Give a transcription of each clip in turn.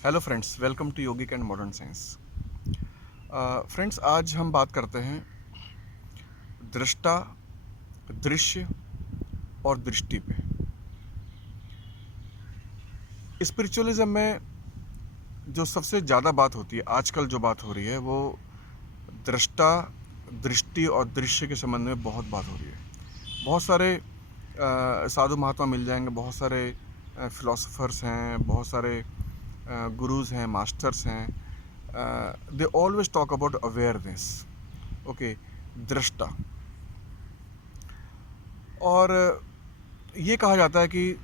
Hello friends, welcome to yogic and modern science. Friends, आज हम बात करते हैं दृष्टा, दृश्य और दृष्टि पे। स्पिरिचुअलिज्म में जो सबसे ज़्यादा बात होती है, आजकल जो बात हो रही है, वो दृष्टा, दृष्टि और दृश्य के संबंध में बहुत बात हो रही है। बहुत सारे साधु महात्मा मिल जाएंगे, बहुत सारे फिलोसोफर्स हैं, बहुत सारे गुरुज हैं, मास्टर्स हैं। They always talk about awareness. Okay, दृष्टा। और ये कहा जाता है कि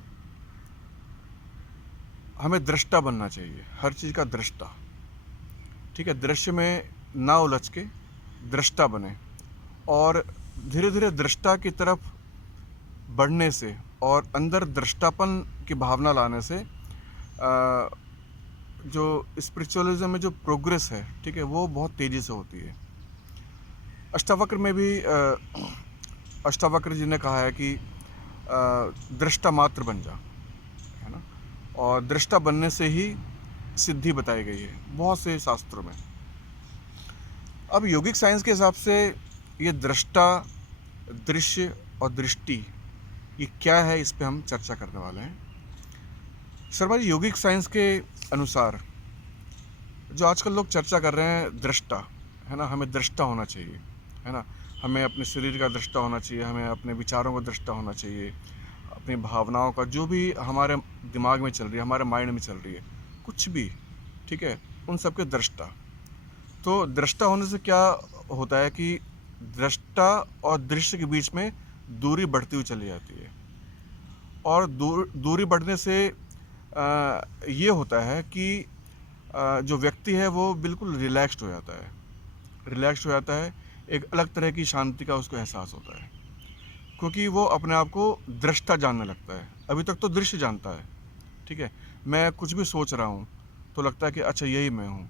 हमें दृष्टा बनना चाहिए, हर चीज़ का दृष्टा। ठीक है, दृश्य में ना उलझ के दृष्टा बने, और धीरे धीरे दृष्टा की तरफ बढ़ने से और अंदर दृष्टापन की भावना लाने से जो स्पिरिचुअलिज्म में जो प्रोग्रेस है, ठीक है, वो बहुत तेज़ी से होती है। अष्टावक्र में भी अष्टावक्र जी ने कहा है कि दृष्टा मात्र बन जा, है ना। और दृष्टा बनने से ही सिद्धि बताई गई है बहुत से शास्त्रों में। अब योगिक साइंस के हिसाब से ये दृष्टा, दृश्य और दृष्टि ये क्या है, इस पे हम चर्चा करने वाले हैं। शर्मा जी, योगिक साइंस के अनुसार जो आजकल लोग चर्चा कर रहे हैं दृष्टा, है ना, हमें दृष्टा होना चाहिए, है ना, हमें अपने शरीर का दृष्टा होना चाहिए, हमें अपने विचारों का दृष्टा होना चाहिए, अपनी भावनाओं का, जो भी हमारे दिमाग में चल रही है, हमारे माइंड में चल रही है, कुछ भी, ठीक है, उन सब के दृष्टा। तो दृष्टा होने से क्या होता है कि दृष्टा और दृश्य के बीच में दूरी बढ़ती हुई चली जाती है। और दूरी बढ़ने से ये होता है कि जो व्यक्ति है वो बिल्कुल रिलैक्स्ड हो जाता है, रिलैक्स्ड हो जाता है, एक अलग तरह की शांति का उसको एहसास होता है, क्योंकि वो अपने आप को दृष्टा जानने लगता है। अभी तक तो दृश्य जानता है, ठीक है, मैं कुछ भी सोच रहा हूँ तो लगता है कि अच्छा यही मैं हूँ,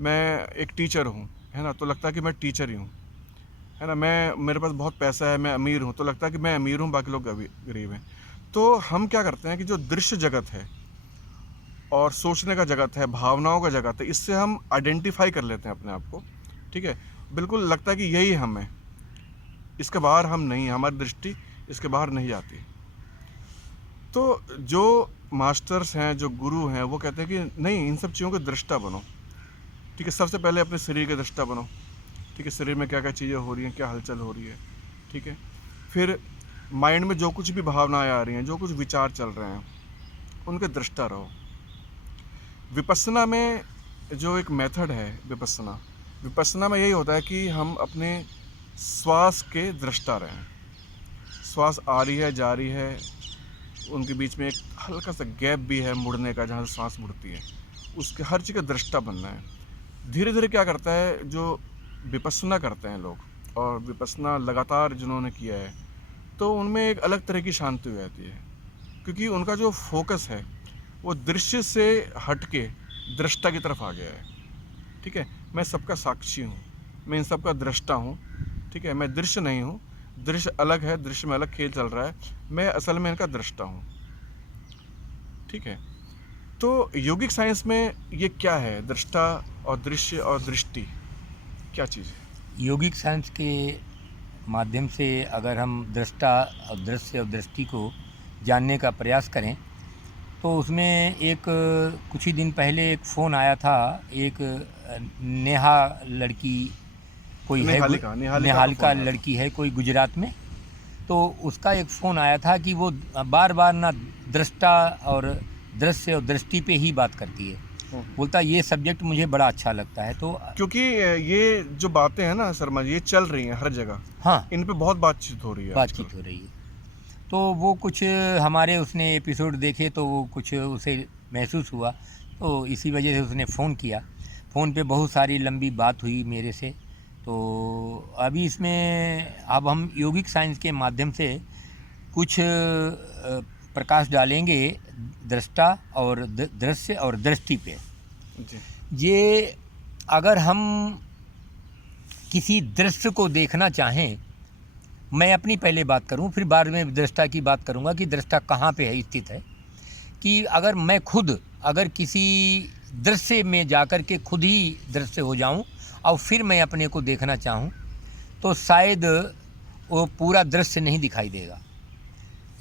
मैं एक टीचर हूँ, है ना, तो लगता है कि मैं टीचर ही हूँ, है ना, मेरे पास बहुत पैसा है, मैं अमीर हूँ, तो लगता है कि मैं अमीर हूँ, बाकी लोग गरीब हैं। तो हम क्या करते हैं कि जो दृश्य जगत है और सोचने का जगत है, भावनाओं का जगत है, इससे हम आइडेंटिफाई कर लेते हैं अपने आप को, ठीक है, बिल्कुल लगता है कि यही हम है, इसके बाहर हम नहीं, हमारी दृष्टि इसके बाहर नहीं जाती। तो जो मास्टर्स हैं, जो गुरु हैं, वो कहते हैं कि नहीं, इन सब चीज़ों के दृष्टा बनो, ठीक है, सबसे पहले अपने शरीर के दृष्टा बनो, ठीक है, शरीर में क्या क्या चीज़ें हो रही हैं, क्या हलचल हो रही है, ठीक है, फिर माइंड में जो कुछ भी भावनाएं आ रही हैं, जो कुछ विचार चल रहे हैं, उनके दृष्टा रहो। विपस्सना में जो एक मेथड है, विपस्सना में यही होता है कि हम अपने श्वास के दृष्टा रहें। श्वास आ रही है, जा रही है, उनके बीच में एक हल्का सा गैप भी है मुड़ने का, जहाँ से सांस मुड़ती है, उसके हर चीज़ का दृष्टा बनना है। धीरे धीरे क्या करता है, जो विपस्सना करते हैं लोग, और विपस्सना लगातार जिन्होंने किया है, तो उनमें एक अलग तरह की शांति हो जाती है, क्योंकि उनका जो फोकस है वो दृश्य से हट के दृष्टा की तरफ आ गया है। ठीक है, मैं सबका साक्षी हूँ, मैं इन सब का दृष्टा हूँ, ठीक है, मैं दृश्य नहीं हूँ, दृश्य अलग है, दृश्य में अलग खेल चल रहा है, मैं असल में इनका दृष्टा हूँ। ठीक है, तो योगिक साइंस में ये क्या है, दृष्टा और दृश्य और दृष्टि क्या चीज़ है? योगिक साइंस के माध्यम से अगर हम दृष्टा और दृश्य और दृष्टि को जानने का प्रयास करें तो उसमें एक कुछ ही दिन पहले एक फ़ोन आया था। एक नेहा लड़की कोई है, निहालिका निहालिका लड़की है कोई गुजरात में, तो उसका एक फ़ोन आया था कि वो बार बार ना दृष्टा और दृश्य और दृष्टि पे ही बात करती है। बोलता ये सब्जेक्ट मुझे बड़ा अच्छा लगता है। तो क्योंकि ये जो बातें हैं ना शर्मा जी, ये चल रही हैं हर जगह, हाँ, इन पे बहुत बातचीत हो रही है बातचीत हो रही है। तो वो कुछ हमारे उसने एपिसोड देखे तो वो कुछ उसे महसूस हुआ, तो इसी वजह से उसने फ़ोन किया। फ़ोन पे बहुत सारी लंबी बात हुई मेरे से। तो अभी इसमें अब हम योगिक साइंस के माध्यम से कुछ प्रकाश डालेंगे दृष्टा और दृश्य और दृष्टि पे। जी। ये अगर हम किसी दृश्य को देखना चाहें, मैं अपनी पहले बात करूं, फिर बाद में दृष्टा की बात करूंगा कि दृष्टा कहाँ पे है स्थित है। कि अगर मैं खुद अगर किसी दृश्य में जाकर के खुद ही दृश्य हो जाऊं और फिर मैं अपने को देखना चाहूं तो शायद वो पूरा दृश्य नहीं दिखाई देगा।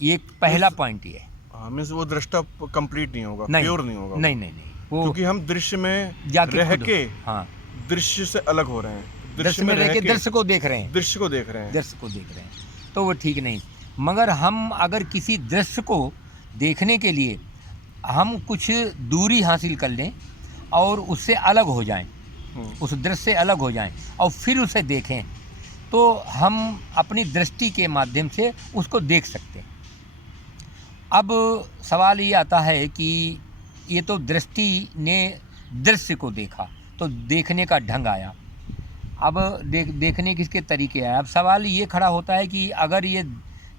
ये पहला पॉइंट ये है। हाँ, मीन्स वो दृष्टा कंप्लीट नहीं होगा, नहीं, प्योर नहीं होगा। नहीं नहीं नहीं वो क्योंकि हम दृश्य में जाके रह खुद- के हाँ, दृश्य से अलग हो रहे हैं, दृश्य में रह के दृश्य को देख रहे हैं, दृश्य को देख रहे हैं। दृश्य को देख रहे हैं, तो वो ठीक नहीं। मगर हम अगर किसी दृश्य को देखने के लिए हम कुछ दूरी हासिल कर लें और उससे अलग हो जाएं, उस दृश्य से अलग हो जाएं और फिर उसे देखें, तो हम अपनी दृष्टि के माध्यम से उसको देख सकते हैं। अब सवाल ये आता है कि ये तो दृष्टि ने दृश्य को देखा तो देखने का ढंग आया, अब देखने किसके तरीके आए। अब सवाल ये खड़ा होता है कि अगर ये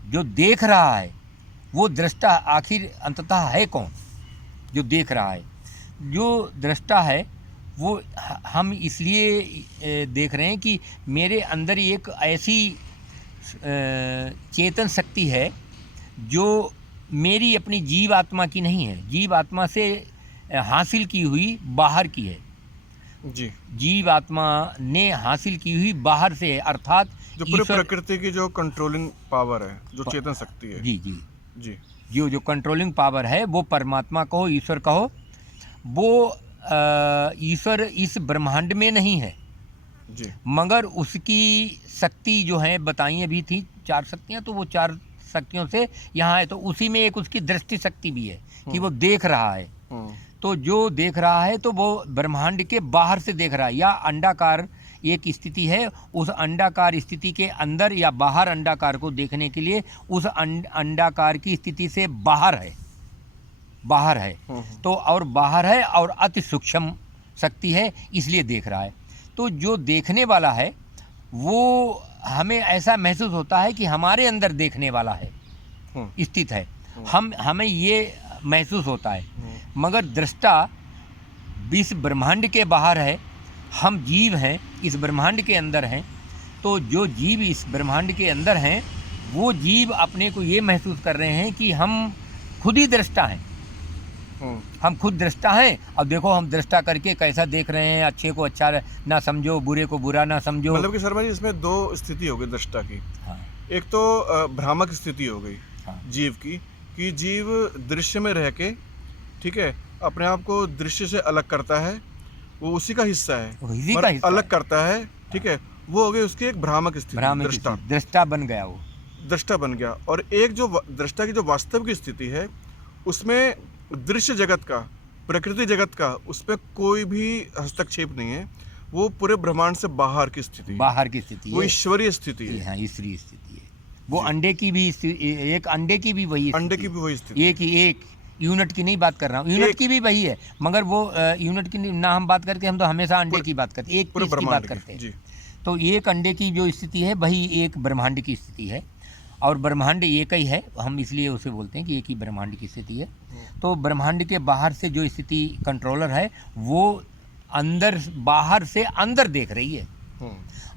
जो देख रहा है वो दृष्टा आखिर अंततः है कौन? जो देख रहा है, जो दृष्टा है वो हम इसलिए देख रहे हैं कि मेरे अंदर एक ऐसी चेतन शक्ति है जो मेरी अपनी जीव आत्मा की नहीं है, जीव आत्मा से हासिल की हुई बाहर की है। जी, जीव आत्मा ने हासिल की हुई बाहर से है, अर्थात जो पूरे ईश्वर- प्रकृति की जो कंट्रोलिंग पावर है, जो चेतन शक्ति है। जी जी जी, जो कंट्रोलिंग पावर है वो परमात्मा कहो, ईश्वर कहो, वो ईश्वर इस ब्रह्मांड में नहीं है, जी, मगर उसकी शक्ति जो है बताई भी थी 4 शक्तियाँ, तो वो 4 शक्तियों से यहाँ है, तो उसी में एक उसकी दृष्टि शक्ति भी है कि वो देख रहा है। तो जो देख रहा है तो वो ब्रह्मांड के बाहर से देख रहा है, या अंडाकार एक स्थिति है, उस अंडाकार स्थिति के अंदर या बाहर अंडाकार को देखने के लिए उस अंडाकार की स्थिति से बाहर है, बाहर है, तो और बाहर है और अति सूक्ष्म शक्ति है, इसलिए देख रहा है। तो जो देखने वाला है वो हमें ऐसा महसूस होता है कि हमारे अंदर देखने वाला है, स्थित है, हमें ये महसूस होता है, मगर दृष्टा इस ब्रह्मांड के बाहर है, हम जीव हैं इस ब्रह्मांड के अंदर हैं। तो जो जीव इस ब्रह्मांड के अंदर हैं वो जीव अपने को ये महसूस कर रहे हैं कि हम खुद ही दृष्टा हैं, हम खुद दृष्टा हैं। अब देखो हम दृष्टा करके कैसा देख रहे हैं, अच्छे को अच्छा ना समझो, बुरे को बुरा ना समझो। मतलब कि शर्मा जी इसमें 2 स्थिति हो गई दृष्टा की। हाँ, एक तो भ्रामक स्थिति हो गई हाँ, जीव की, कि जीव दृश्य में रह के, ठीक है, अपने आप को दृश्य से अलग करता है, वो उसी का हिस्सा है, वो इसी पर का हिस्सा अलग है। करता है, ठीक है, वो हो गई उसकी एक भ्रामक स्थिति, भ्रामक दृष्टा, स्थिति, दृष्टा बन गया वो। दृष्टा बन गया। और एक जो दृष्टा की जो वास्तविक स्थिति है उसमें दृश्य जगत का, प्रकृति जगत का, उसमें कोई भी हस्तक्षेप नहीं है, वो पूरे ब्रह्मांड से बाहर की स्थिति है, बाहर की स्थिति वो है, ईश्वरीय स्थिति है। हाँ, ईश्वरीय स्थिति है। वो अंडे की भी एक अंडे की भी वही अंडे स्थिति की है। भी वही स्थिति, एक यूनिट की नहीं बात कर रहा हूँ, यूनिट की भी वही है, मगर वो यूनिट की ना हम बात करके, हम तो हमेशा अंडे की बात करते हैं, एक पूरे पीस की ब्रह्मांड बात करते हैं। जी, तो एक अंडे की जो स्थिति है वही एक ब्रह्मांड की स्थिति है, और ब्रह्मांड एक ही है, हम इसलिए उसे बोलते हैं कि एक ही ब्रह्मांड की स्थिति है। तो ब्रह्मांड के बाहर से जो स्थिति कंट्रोलर है वो अंदर, बाहर से अंदर देख रही है,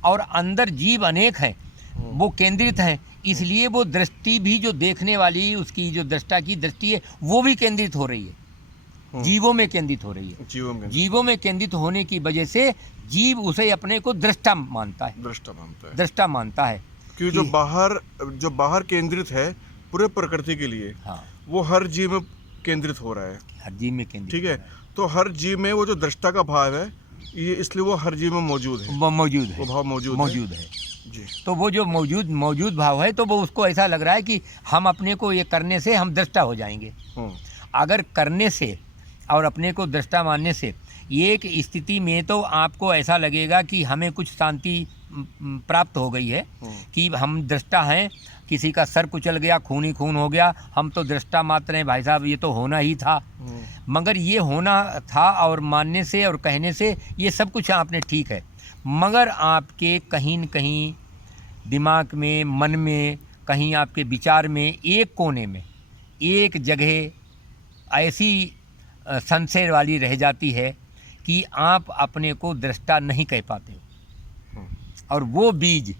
और अंदर जीव अनेक हैं, वो केंद्रित हैं, इसलिए वो दृष्टि भी जो देखने वाली उसकी जो दृष्टा की दृष्टि है वो भी केंद्रित हो रही है, जीवों में केंद्रित हो रही है। जीवों में केंद्रित होने की वजह से जीव उसे अपने को दृष्टा मानता है, दृष्टा मानता है क्योंकि जो बाहर केंद्रित है पूरे प्रकृति के लिए, हाँ, वो हर जीव में केंद्रित हो रहा है, हर जीव में केंद्रित, ठीक है। तो हर जीव में वो जो दृष्टा का भाव है, ये इसलिए वो हर जीव में मौजूद है, मौजूद है, वो भाव मौजूद है जी। तो वो जो मौजूद भाव है, तो वो उसको ऐसा लग रहा है कि हम अपने को ये करने से हम दृष्टा हो जाएंगे। अगर करने से और अपने को दृष्टा मानने से एक स्थिति में तो आपको ऐसा लगेगा कि हमें कुछ शांति प्राप्त हो गई है, कि हम दृष्टा हैं, किसी का सर कुचल गया, खून ही खून हो गया, हम तो दृष्टा मात्र हैं भाई साहब, ये तो होना ही था। मगर ये होना था और मानने से और कहने से ये सब कुछ आपने ठीक है, मगर आपके कहीं न कहीं दिमाग में, मन में, कहीं आपके विचार में, एक कोने में, एक जगह ऐसी संशय वाली रह जाती है कि आप अपने को दृष्टा नहीं कह पाते हो, और वो बीज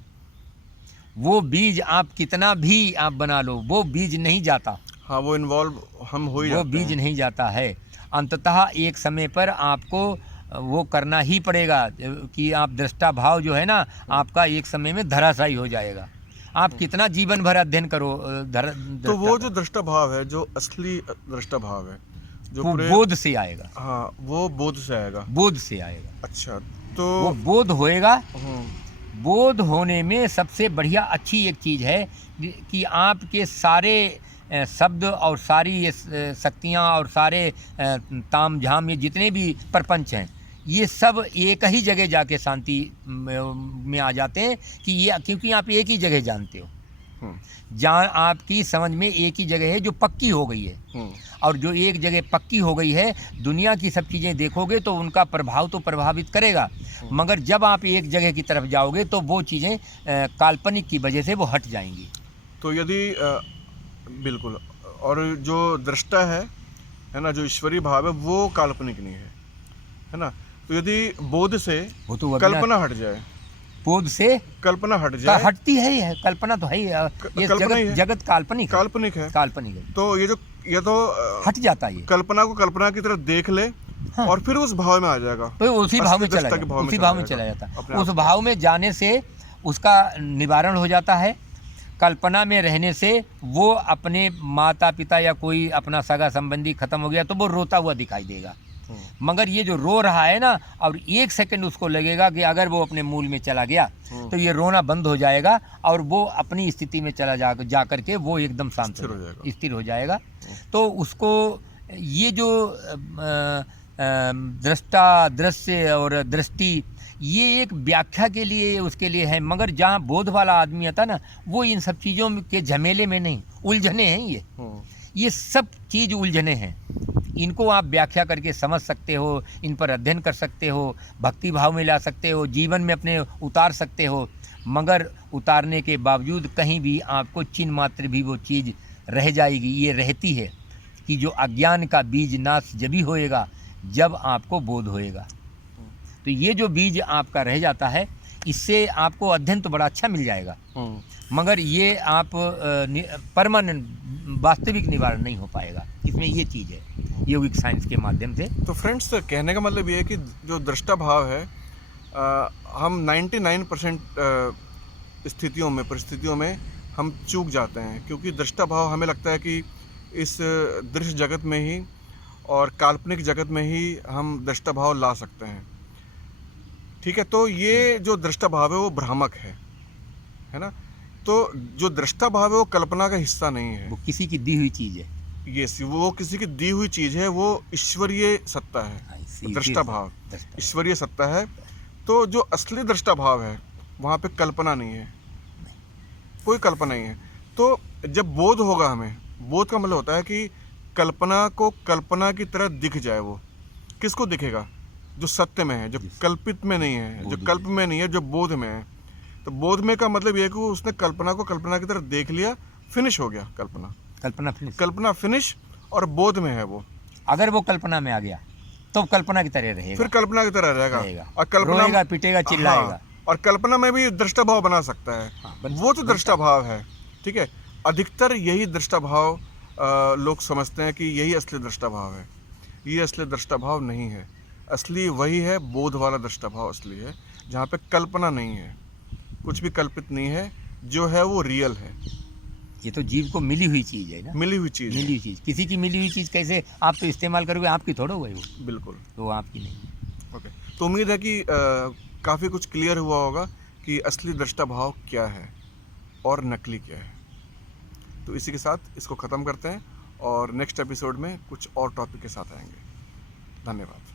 आप कितना भी आप बना लो, वो बीज नहीं जाता। हाँ, वो इन्वॉल्व हम हो ही वो जाते बीज हैं। नहीं जाता है। अंततः एक समय पर आपको वो करना ही पड़ेगा कि आप दृष्टा भाव जो है ना आपका एक समय में धराशायी हो जाएगा। आप कितना जीवन भर अध्ययन करो तो वो जो दृष्टा भाव है, जो असली दृष्टा भाव है, जो वो पूरे बोध से आएगा। हाँ, वो बोध से आएगा। बोध से आएगा। अच्छा, तो वो बोध होएगा। हम्म, बोध होने में सबसे बढ़िया अच्छी एक चीज़ है कि आपके सारे शब्द और सारी ये शक्तियाँ और सारे ताम झाम ये जितने भी प्रपंच हैं ये सब एक ही जगह जाके शांति में आ जाते हैं कि ये क्योंकि आप एक ही जगह जानते हो। जहाँ आपकी समझ में एक ही जगह है जो पक्की हो गई है, और जो एक जगह पक्की हो गई है दुनिया की सब चीज़ें देखोगे तो उनका प्रभाव तो प्रभावित करेगा, मगर जब आप एक जगह की तरफ जाओगे तो वो चीज़ें काल्पनिक की वजह से वो हट जाएंगी। तो यदि बिल्कुल, और जो दृष्टा है ना, जो ईश्वरीय भाव है वो काल्पनिक नहीं है ना। तो यदि बोध से वो तो कल्पना हट जाए, बोध से कल्पना हट जाए, हटती है ही है, कल्पना तो है ही है। ये जगत काल्पनिक है। काल्पनिक है। तो ये तो हट जाता है, कल्पना को कल्पना की तरह देख ले। हाँ। और फिर उस भाव में आ जाएगा, तो उसी भाव में चला जाता है, उसी भाव में चला जाता है। उस भाव में जाने से उसका निवारण हो जाता है। कल्पना में रहने से वो अपने माता पिता या कोई अपना सगा संबंधी खत्म हो गया तो वो रोता हुआ दिखाई देगा, मगर ये जो रो रहा है ना, और एक सेकंड उसको लगेगा कि अगर वो अपने मूल में चला गया तो ये रोना बंद हो जाएगा और वो अपनी स्थिति में चला जा करके वो एकदम शांत स्थिर हो जाएगा। तो उसको ये जो दृष्टा, दृश्य और दृष्टि ये एक व्याख्या के लिए उसके लिए है, मगर जहाँ बोध वाला आदमी आता ना वो इन सब चीज़ों के झमेले में नहीं, उलझने हैं ये सब चीज़ उलझने हैं। इनको आप व्याख्या करके समझ सकते हो, इन पर अध्ययन कर सकते हो, भक्ति भाव में ला सकते हो, जीवन में अपने उतार सकते हो, मगर उतारने के बावजूद कहीं भी आपको चिन्ह मात्र भी वो चीज़ रह जाएगी। ये रहती है कि जो अज्ञान का बीज नाश जब ही होएगा जब आपको बोध होएगा। तो ये जो बीज आपका रह जाता है इससे आपको अध्ययन तो बड़ा अच्छा मिल जाएगा, मगर ये आप परमानेंट वास्तविक निवारण नहीं हो पाएगा। इसमें ये चीज़ है योगिक साइंस के माध्यम से। तो फ्रेंड्स, कहने का मतलब ये है कि जो दृष्टा भाव है हम 99% स्थितियों में, परिस्थितियों में हम चूक जाते हैं, क्योंकि दृष्टा भाव हमें लगता है कि इस दृश्य जगत में ही और काल्पनिक जगत में ही हम दृष्टा भाव ला सकते हैं। ठीक है, तो ये जो दृष्टा भाव है वो भ्रामक है ना। तो जो दृष्टा भाव है वो कल्पना का हिस्सा नहीं है, वो किसी की दी हुई चीज़ है। वो किसी की दी हुई चीज़ है, वो ईश्वरीय सत्ता है। दृष्टा भाव ईश्वरीय सत्ता है। तो जो असली दृष्टा भाव है वहाँ पे कल्पना नहीं है, कोई कल्पना नहीं है। तो जब बोध होगा, हमें बोध का मतलब होता है कि कल्पना को कल्पना की तरह दिख जाए। वो किसको दिखेगा? जो सत्य में है, जो कल्पित में नहीं है, जो कल्प में नहीं है, जो बोध में है। तो बोध में का मतलब ये है कि उसने कल्पना को कल्पना की तरह देख लिया, फिनिश हो गया। कल्पना फिनिश और बोध में है वो। अगर वो कल्पना में आ गया तो कल्पना की तरह रहेगा, फिर कल्पना की तरह रहेगा और कल्पना रोएगा, पिटेगा, चिल्लाएगा। और कल्पना में भी दृष्टा भाव बना सकता है। वो तो दृष्टा भाव है। ठीक है, अधिकतर यही दृष्टा भाव लोग समझते हैं कि यही असली दृष्टा भाव है। ये असली दृष्टा भाव नहीं है। असली वही है, बोध वाला दृष्टा भाव असली है, जहाँ पे कल्पना नहीं है, कुछ भी कल्पित नहीं है, जो है वो रियल है। ये तो जीव को मिली हुई चीज़ है ना, मिली हुई चीज़। किसी की मिली हुई चीज़ कैसे आप तो इस्तेमाल करोगे? आपकी थोड़ा हुआ है वो, बिल्कुल, तो आपकी नहीं। ओके, तो उम्मीद है कि काफ़ी कुछ क्लियर हुआ होगा कि असली दृष्टा भाव क्या है और नकली क्या है। तो इसी के साथ इसको ख़त्म करते हैं और नेक्स्ट एपिसोड में कुछ और टॉपिक के साथ आएंगे। धन्यवाद।